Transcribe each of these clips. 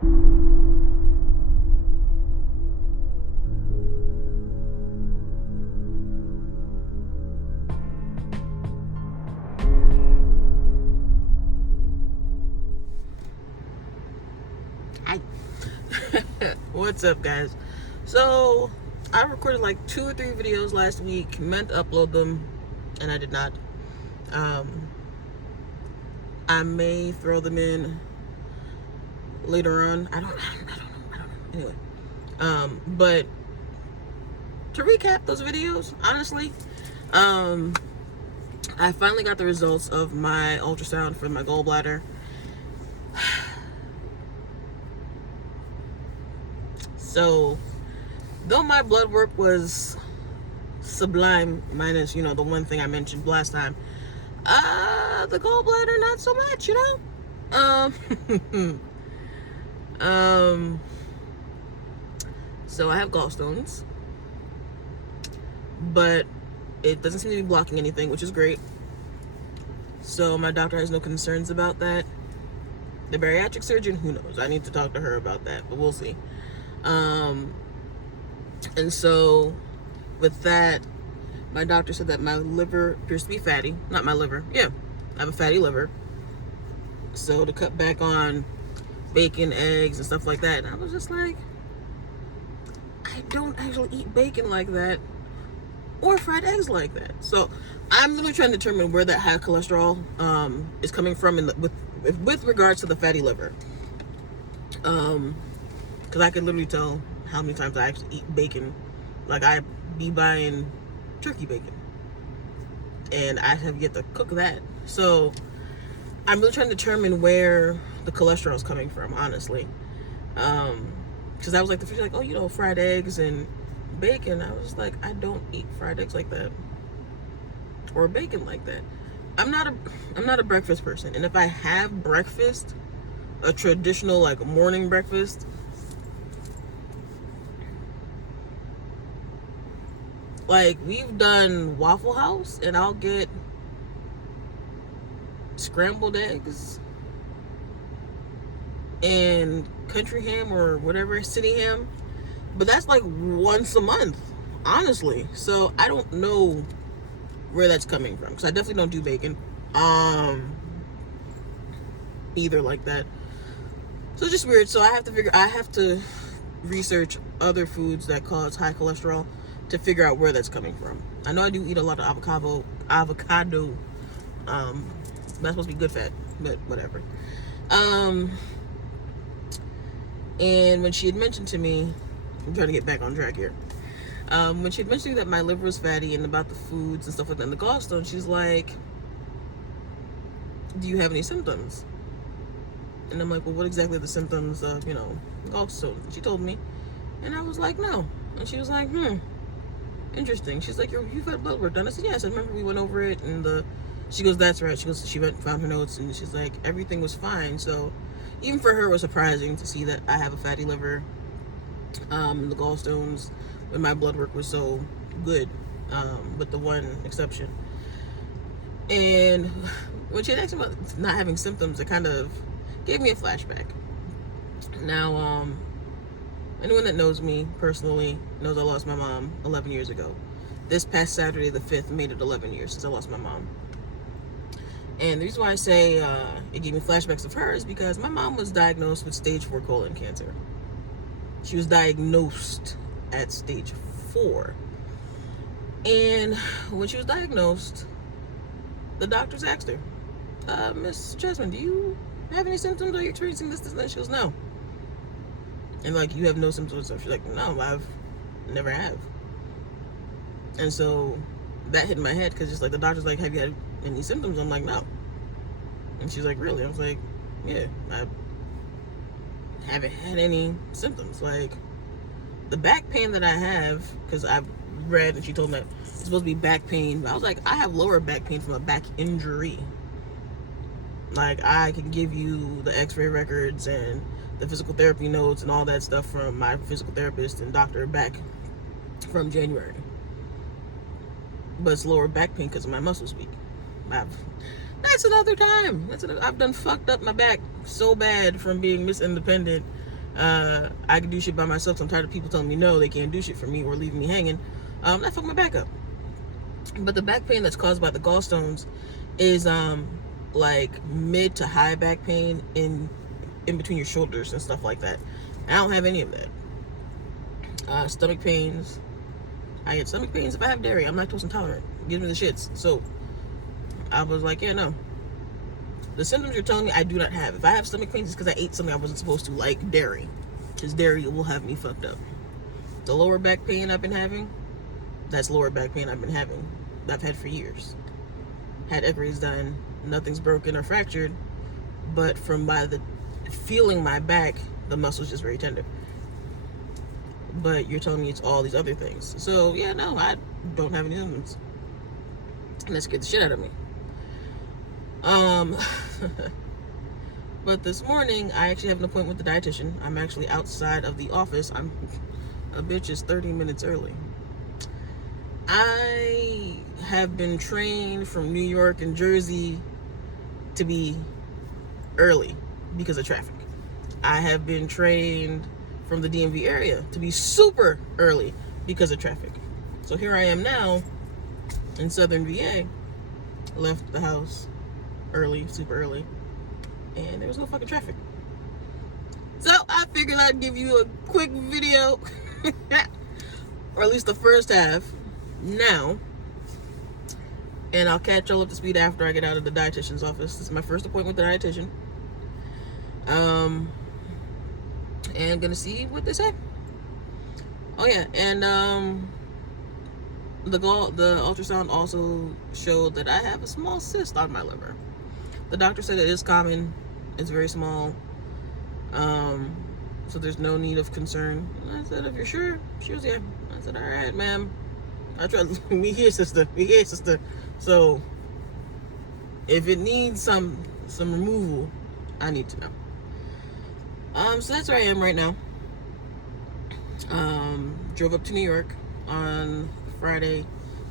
Hi. What's up, guys? So I recorded like 2 or 3 videos last week, meant to upload them, and I did not. I may throw them in later on. I don't know. Anyway, but to recap those videos, honestly, I finally got the results of my ultrasound for my gallbladder. So, though my blood work was sublime, minus, the one thing I mentioned last time, the gallbladder, not so much, so I have gallstones, but it doesn't seem to be blocking anything, which is great. So my doctor has no concerns about that. The bariatric surgeon, who knows? I need to talk to her about that, but we'll see. And so with that, my doctor said that my liver appears to be fatty. Not my liver. Yeah, I have a fatty liver. So to cut back on bacon, eggs, and stuff like that. And I was just like, I don't actually eat bacon like that or fried eggs like that. So I'm really trying to determine where that high cholesterol is coming from with regards to the fatty liver. Because I can literally tell how many times I actually eat bacon. Like, I be buying turkey bacon, and I have yet to cook that. So I'm really trying to determine where the cholesterol is coming from, honestly. Because I was like, the fish, like, oh, fried eggs and bacon. I was like, I don't eat fried eggs like that or bacon like that. I'm not a breakfast person, and if I have breakfast, a traditional like morning breakfast, like we've done Waffle House, and I'll get scrambled eggs and country ham or whatever, city ham, but that's like once a month, honestly. So I don't know where that's coming from, because I definitely don't do bacon either like that. So it's just weird. So I have to research other foods that cause high cholesterol to figure out where that's coming from. I know I do eat a lot of avocado. That's supposed to be good fat, but whatever. And when she had mentioned to me, I'm trying to get back on track here. When she had mentioned that my liver was fatty and about the foods and stuff like that, and the gallstone, she's like, do you have any symptoms? And I'm like, well, what exactly are the symptoms of, gallstones? And she told me, and I was like, no. And she was like, interesting. She's like, you've had blood work done. I said, yes. I remember we went over it, and she goes, that's right. She goes, she went and found her notes, and she's like, everything was fine. So even for her, it was surprising to see that I have a fatty liver, and the gallstones, when my blood work was so good, with the one exception. And when she had asked me about not having symptoms, it kind of gave me a flashback. Now, anyone that knows me personally knows I lost my mom 11 years ago. This past Saturday, the 5th, made it 11 years since I lost my mom. And the reason why I say it gave me flashbacks of her is because my mom was diagnosed with stage 4 colon cancer. She was diagnosed at stage 4. And when she was diagnosed, the doctors asked her, Miss Chessman, do you have any symptoms? Are you experiencing this? And she goes, no. And like, you have no symptoms. So she's like, no, I've never have. And so that hit my head, because just like the doctor's like, have you had any symptoms? I'm like, no. And she's like, really? I was like, yeah, I haven't had any symptoms. Like, the back pain that I have, because I've read and she told me it's supposed to be back pain, but I was like, I have lower back pain from a back injury. Like, I can give you the x-ray records and the physical therapy notes and all that stuff from my physical therapist and doctor back from January. But it's lower back pain because of my muscles weak. That's another time. I've done fucked up my back so bad from being Miss Independent I can do shit by myself. So I'm tired of people telling me no, they can't do shit for me or leaving me hanging. That fucked my back up. But the back pain that's caused by the gallstones is like mid to high back pain in between your shoulders and stuff like that. I don't have any of that. Stomach pains. I get stomach pains if I have dairy. I'm lactose intolerant. It gives me the shits. So I was like, yeah, no. The symptoms you're telling me I do not have. If I have stomach pains, it's because I ate something I wasn't supposed to, like dairy. Because dairy will have me fucked up. The lower back pain I've been having, that's lower back pain I've been having. That I've had for years. Had x-rays done. Nothing's broken or fractured. But from by the feeling my back, the muscle's just very tender. But you're telling me it's all these other things. So, yeah, no, I don't have any symptoms. And that scared the shit out of me. But this morning, I actually have an appointment with the dietitian. I'm actually outside of the office. A bitch is 30 minutes early. I have been trained from New York and Jersey to be early because of traffic. I have been trained from the DMV area to be super early because of traffic. So here I am now in Southern VA. Left the house early, super early, and there was no fucking traffic. So I figured I'd give you a quick video, or at least the first half, now, and I'll catch y'all up to speed after I get out of the dietitian's office. This is my first appointment with the dietitian. And I'm gonna see what they say. Oh yeah, and the ultrasound also showed that I have a small cyst on my liver. The doctor said it is common. It's very small. So there's no need of concern. And I said, if you're sure? She was, yeah. I said, all right, ma'am. I tried. We here, sister. We here, sister. So if it needs some removal, I need to know. So that's where I am right now. Drove up to New York on Friday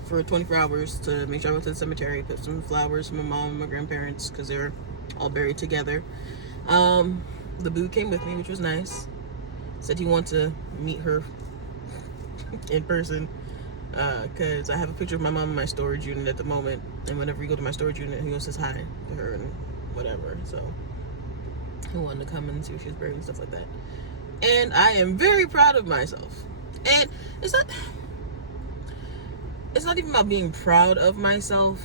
for 24 hours to make sure I went to the cemetery, put some flowers for my mom and my grandparents because they were all buried together. The boo came with me, which was nice. Said he wanted to meet her in person because I have a picture of my mom in my storage unit at the moment, and whenever you go to my storage unit, he goes says hi to her and whatever. So he wanted to come and see if she was buried and stuff like that. And I am very proud of myself. And it's not even about being proud of myself.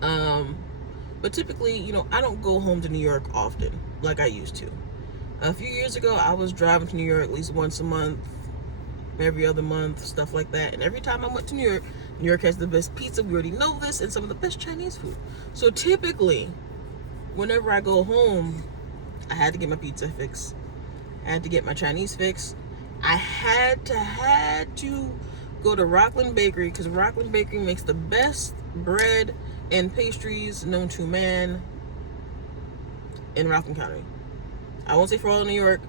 But typically, you know, I don't go home to New York often like I used to. A few years ago, I was driving to New York at least once a month, every other month, stuff like that. And every time I went to New York has the best pizza. We already know this, and some of the best Chinese food. So typically, whenever I go home, I had to get my pizza fixed. I had to get my Chinese fixed. I had to go to Rockland Bakery because Rockland Bakery makes the best bread and pastries known to man in Rockland County. I won't say for all of New York,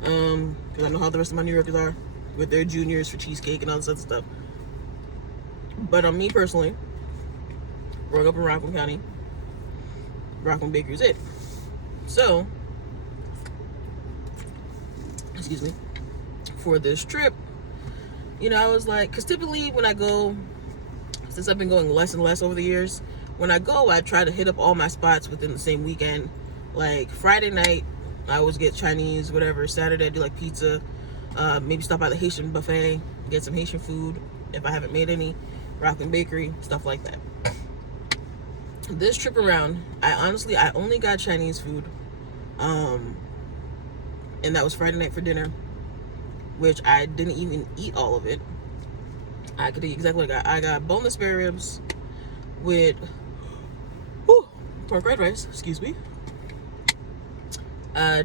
because I know how the rest of my New Yorkers are with their juniors for cheesecake and all this other stuff. But on me personally, growing up in Rockland County, Rockland Bakery is it. So, excuse me, for this trip, you know, I was like, because typically when I go, since I've been going less and less over the years, when I go, I try to hit up all my spots within the same weekend. Like Friday night, I always get Chinese, whatever. Saturday, I do like pizza. Maybe stop by the Haitian buffet, get some Haitian food if I haven't made any. Rockland Bakery, stuff like that. This trip around, I only got Chinese food. And that was Friday night for dinner, which I didn't even eat all of it. I could eat exactly what I got. I got boneless spare ribs with pork fried rice, excuse me.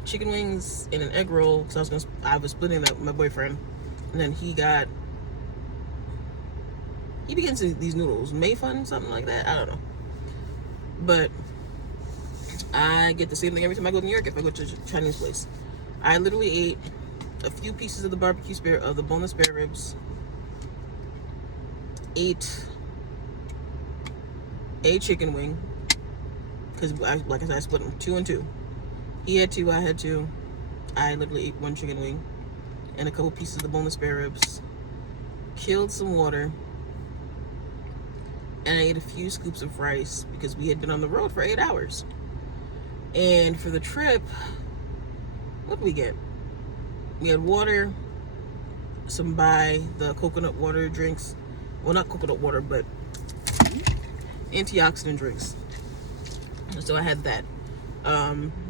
Chicken wings and an egg roll, because I was splitting that with my boyfriend. And then he begins to these noodles, Mayfun, something like that, I don't know. But I get the same thing every time I go to New York if I go to a Chinese place. I literally ate a few pieces of the the boneless spare ribs, ate a chicken wing, because like I said, I split them 2 and 2. He had 2, I had 2. I literally ate one chicken wing and a couple pieces of the boneless spare ribs, killed some water, and I ate a few scoops of rice because we had been on the road for 8 hours. And for the trip, what did we get? We had water, the coconut water drinks. Well, not coconut water, but antioxidant drinks. So I had that,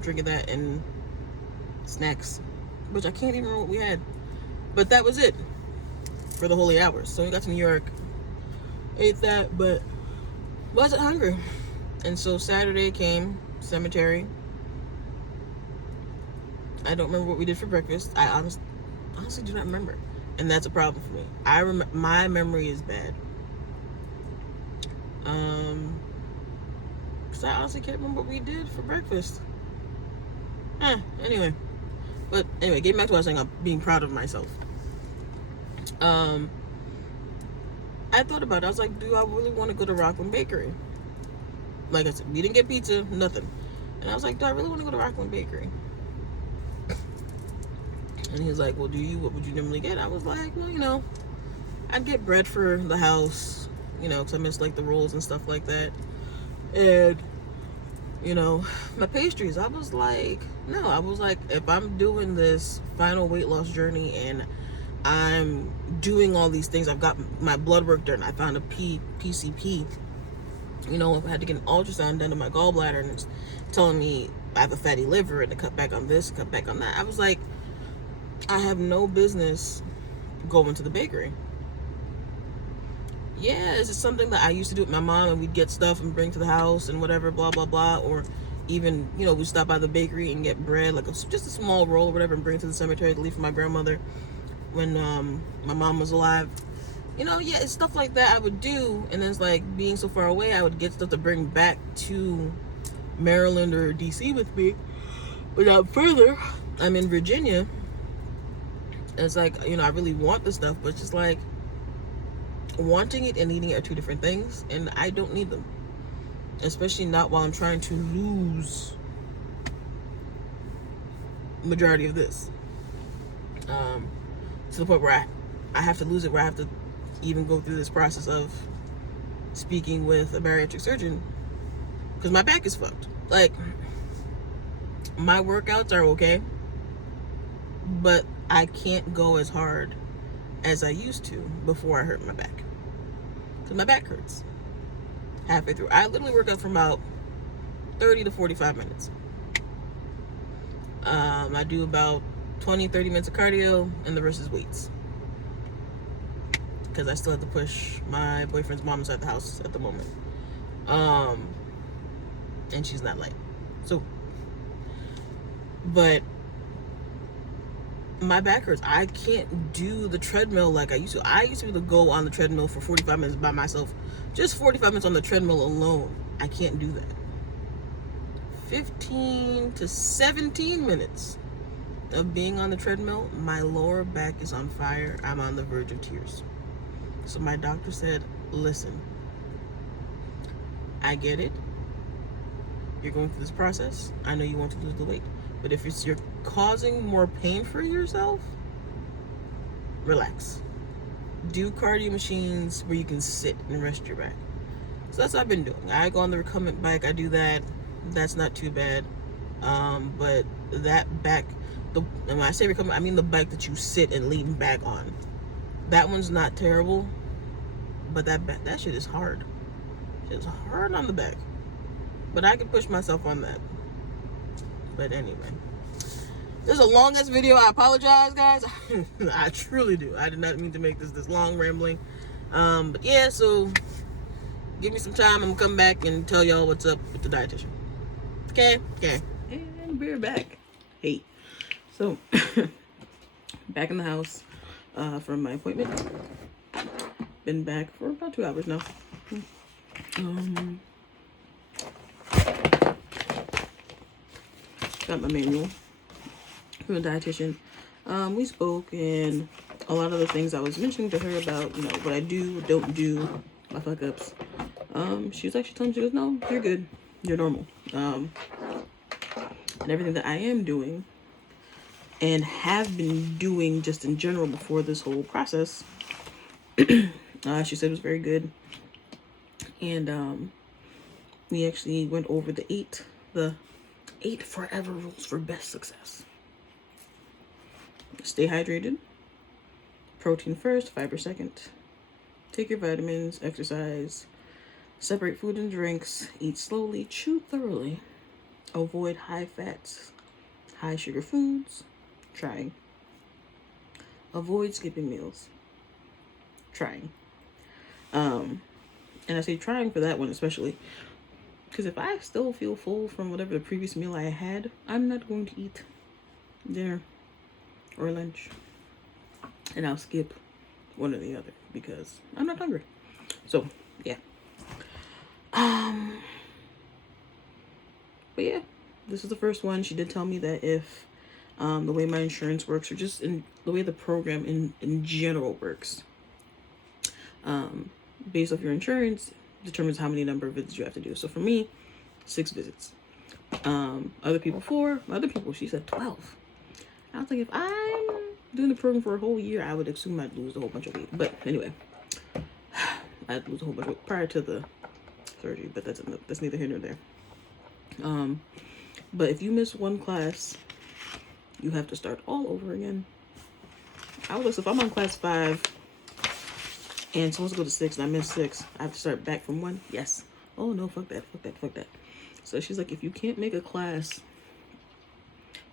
drinking that, and snacks, which I can't even remember what we had. But that was it for the whole 8 hours. So we got to New York, ate that, but wasn't hungry. And so Saturday came, cemetery. I don't remember what we did for breakfast. I honestly do not remember. And that's a problem for me. My memory is bad. Because I honestly can't remember what we did for breakfast. Anyway. But anyway, getting back to what I was saying, I'm being proud of myself. I thought about it. I was like, do I really want to go to Rockland Bakery? Like I said, we didn't get pizza, nothing. And I was like, do I really want to go to Rockland Bakery? And he was like, well, what would you normally get? I was like, well, I'd get bread for the house, because I miss like the rolls and stuff like that. And, my pastries, I was like, no, if I'm doing this final weight loss journey and I'm doing all these things, I've got my blood work done, I found a PCP, I had to get an ultrasound done to my gallbladder, and it's telling me I have a fatty liver and to cut back on this, cut back on that. I was like, I have no business going to the bakery. Yeah, is it something that I used to do with my mom, and we'd get stuff and bring to the house and whatever, blah, blah, blah. Or even, we'd stop by the bakery and get bread, like just a small roll or whatever, and bring it to the cemetery to leave for my grandmother when my mom was alive. Yeah, it's stuff like that I would do. And then it's like, being so far away, I would get stuff to bring back to Maryland or DC with me. Without further, I'm in Virginia. It's like, I really want the stuff, but it's just like, wanting it and needing it are two different things, and I don't need them. Especially not while I'm trying to lose majority of this. To the point where I have to lose it, where I have to even go through this process of speaking with a bariatric surgeon, because my back is fucked. Like, my workouts are okay, but I can't go as hard as I used to before I hurt my back. Because my back hurts halfway through. I literally work out for about 30 to 45 minutes. I do about 20, 30 minutes of cardio, and the rest is weights. Because I still have to push my boyfriend's mom inside the house at the moment. And she's not light. So, but my back hurts. I can't do the treadmill like I used to. I used to be able to go on the treadmill for 45 minutes by myself. Just 45 minutes on the treadmill alone. I can't do that. 15 to 17 minutes of being on the treadmill, my lower back is on fire. I'm on the verge of tears. So my doctor said, listen, I get it. You're going through this process. I know you want to lose the weight. But if you're causing more pain for yourself, relax. Do cardio machines where you can sit and rest your back. So that's what I've been doing. I go on the recumbent bike. I do that. That's not too bad. But that back, and when I say recumbent, I mean the bike that you sit and lean back on. That one's not terrible. But that shit is hard. It's hard on the back. But I can push myself on that. But anyway, this is a long ass video. I apologize, guys. I truly do. I did not mean to make this long, rambling. But yeah, so give me some time. I'm gonna come back and tell y'all what's up with the dietitian. Okay. And we're back. Hey. So back in the house from my appointment. Been back for about 2 hours now. Got my manual from the dietitian. We spoke, and a lot of the things I was mentioning to her about, what I do, don't do, my fuck ups. She was actually telling me, she goes, no, you're good. You're normal. And everything that I am doing, and have been doing just in general before this whole process. She said it was very good. And we actually went over the eight forever rules for best success. Stay hydrated. Protein first, fiber second. Take your vitamins, exercise, separate food and drinks, eat slowly, chew thoroughly, avoid high fats, high sugar foods, trying. Avoid skipping meals, trying. And I say trying for that one especially, because if I still feel full from whatever the previous meal I had, I'm not going to eat dinner or lunch. And I'll skip one or the other because I'm not hungry. So, yeah. But yeah, this is the first one. She did tell me that if the way my insurance works, or just in the way the program in general works, based off your insurance determines how many number of visits you have to do. So for me, 6 visits. Other people 4. Other people, she said 12. I was like, if I'm doing the program for a whole year, I would assume I'd lose a whole bunch of weight. But anyway, I'd lose a whole bunch of weight prior to the surgery, but that's neither here nor there. But if you miss one class, you have to start all over again. If I'm on class 5 and supposed to go to 6 and I miss 6, I have to start back from 1. Yes. Oh no, fuck that. So she's like, if you can't make a class,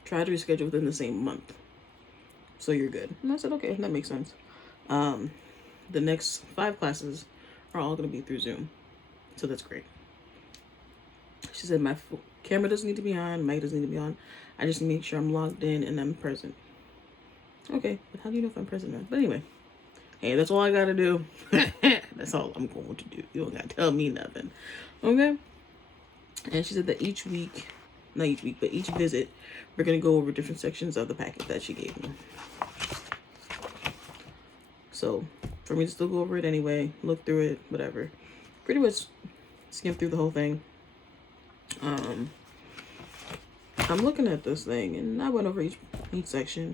try to reschedule within the same month, so you're good. And I said, okay, that makes sense. The next 5 classes are all going to be through Zoom, so that's great. She said my camera doesn't need to be on, mic doesn't need to be on. I just need to make sure I'm logged in and I'm present. Okay, but how do you know if I'm present, man? But anyway, hey, that's all I gotta do. That's all I'm going to do. You don't gotta tell me nothing. Okay? And she said that each visit, we're gonna go over different sections of the packet that she gave me. So for me to still go over it anyway, look through it, whatever. Pretty much skim through the whole thing. I'm looking at this thing, and I went over each section,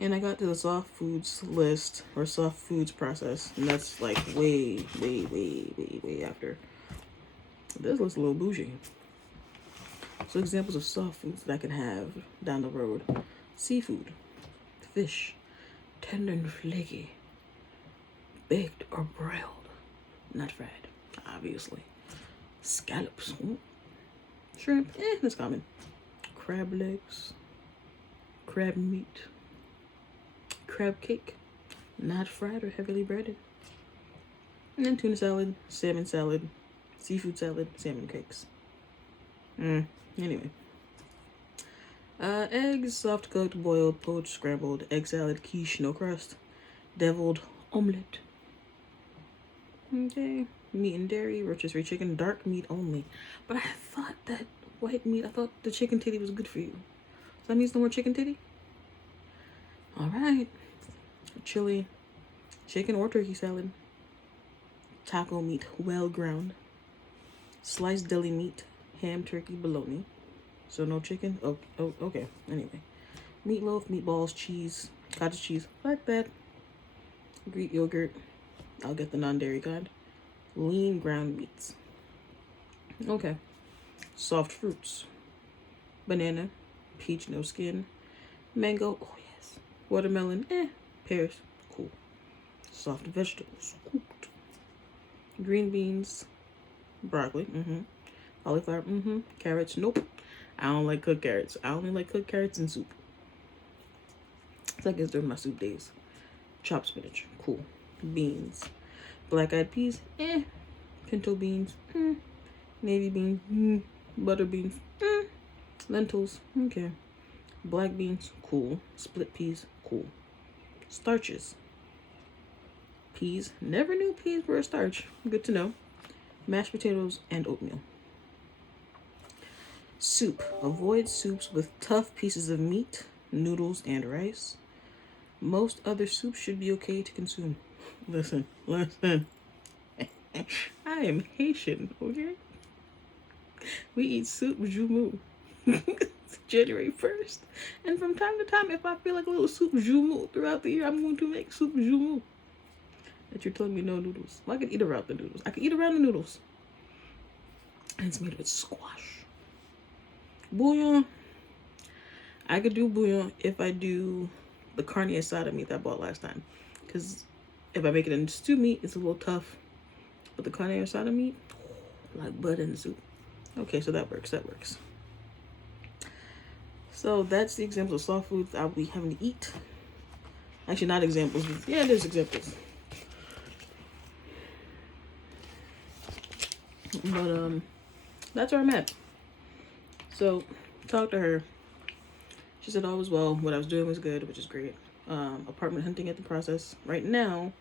and I got to the soft foods list, or soft foods process, and that's like way after. This looks a little bougie. So examples of soft foods that I can have down the road: seafood, fish, tender and flaky, baked or broiled, not fried, obviously. Scallops, shrimp, that's common. Crab legs, crab meat, crab cake, not fried or heavily breaded. And then tuna salad, salmon salad, seafood salad, salmon cakes. Anyway. Eggs, soft cooked, boiled, poached, scrambled, egg salad, quiche, no crust, deviled omelette. Okay. Meat and dairy, rotisserie chicken, dark meat only. But I thought that white meat, I thought the chicken titty was good for you. So that means no more chicken titty? Alright. Chili, chicken or turkey salad, taco meat, well ground, sliced deli meat, ham, turkey, bologna. So no chicken? Oh, okay. Anyway. Meatloaf, meatballs, cheese, cottage cheese, like that. Greek yogurt. I'll get the non-dairy kind. Lean ground meats. Okay. Soft fruits. Banana. Peach, no skin. Mango. Oh, yes. Watermelon. Pears. Cool. Soft vegetables. Cooked. Green beans. Broccoli. Cauliflower. Carrots. Nope. I don't like cooked carrots. I only like cooked carrots in soup. It's like it's during my soup days. Chopped spinach. Cool. Beans. Black-eyed peas. Pinto beans. Navy beans. Butter beans. Lentils. Okay. Black beans. Cool. Split peas. Cool. Starches. Peas. Never knew peas were a starch. Good to know. Mashed potatoes and oatmeal. Soup. Avoid soups with tough pieces of meat, noodles, and rice. Most other soups should be okay to consume. Listen. I am Haitian, okay? We eat soup, jumu. January 1st. And from time to time, if I feel like a little soup jumu throughout the year, I'm going to make soup jumu. That you're telling me no noodles. Well, I could eat around the noodles. I could eat around the noodles. And it's made with squash. Bouillon. I could do bouillon if I do the carne asada meat that I bought last time. Because if I make it in stew meat, it's a little tough. But the carne asada meat, like butter in the soup. Okay, so that works. That works. So that's the examples of soft foods I'll be having to eat. Actually, not examples. Yeah, there's examples. But that's where I'm at. So talked to her. She said all was well. What I was doing was good, which is great. Apartment hunting at the process right now,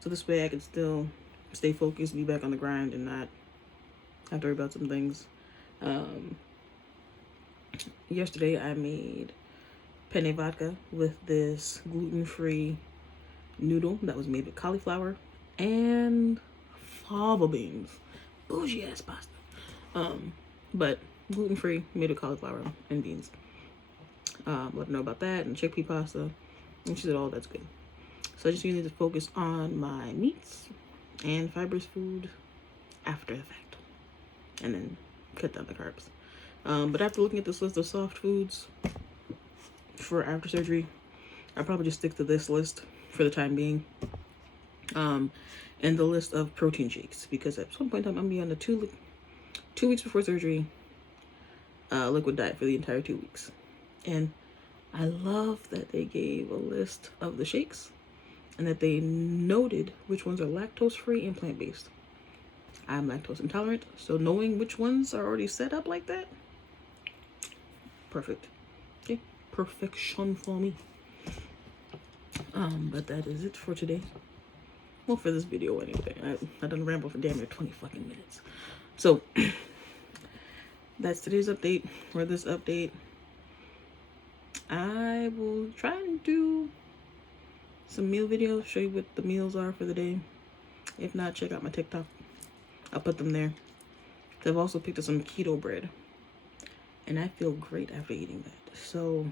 so this way I can still stay focused, be back on the grind, and not have to worry about some things. Yesterday I made penne vodka with this gluten-free noodle that was made with cauliflower and fava beans. Bougie ass pasta. But gluten-free, made with cauliflower and beans. Let her know about that, and chickpea pasta. And she said, oh, that's good. So I just need to focus on my meats and fibrous food after the fact. And then cut down the carbs. But after looking at this list of soft foods for after surgery, I'll probably just stick to this list for the time being. And the list of protein shakes, because at some point in time I'm gonna be on the 2 weeks before surgery liquid diet for the entire 2 weeks. And I love that they gave a list of the shakes and that they noted which ones are lactose free and plant-based. I'm lactose intolerant, so knowing which ones are already set up like that, perfect. Okay, perfection for me. But that is it for today. Well, for this video anyway. I done ramble for damn near 20 fucking minutes. So that's today's update, or this update. I will try and do some meal videos, show you what the meals are for the day. If not, check out my TikTok. I'll put them there. I've also picked up some keto bread, and I feel great after eating that. So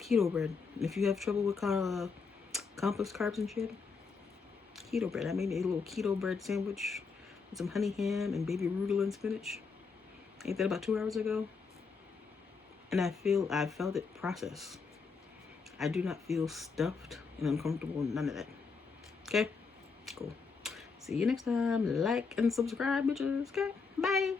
keto bread. If you have trouble with complex carbs and shit, keto bread. I made a little keto bread sandwich with some honey ham and baby arugula and spinach. Ate that about 2 hours ago, and I felt it process. I do not feel stuffed and uncomfortable. None of that. Okay, cool. See you next time. Like and subscribe, bitches. Okay, bye.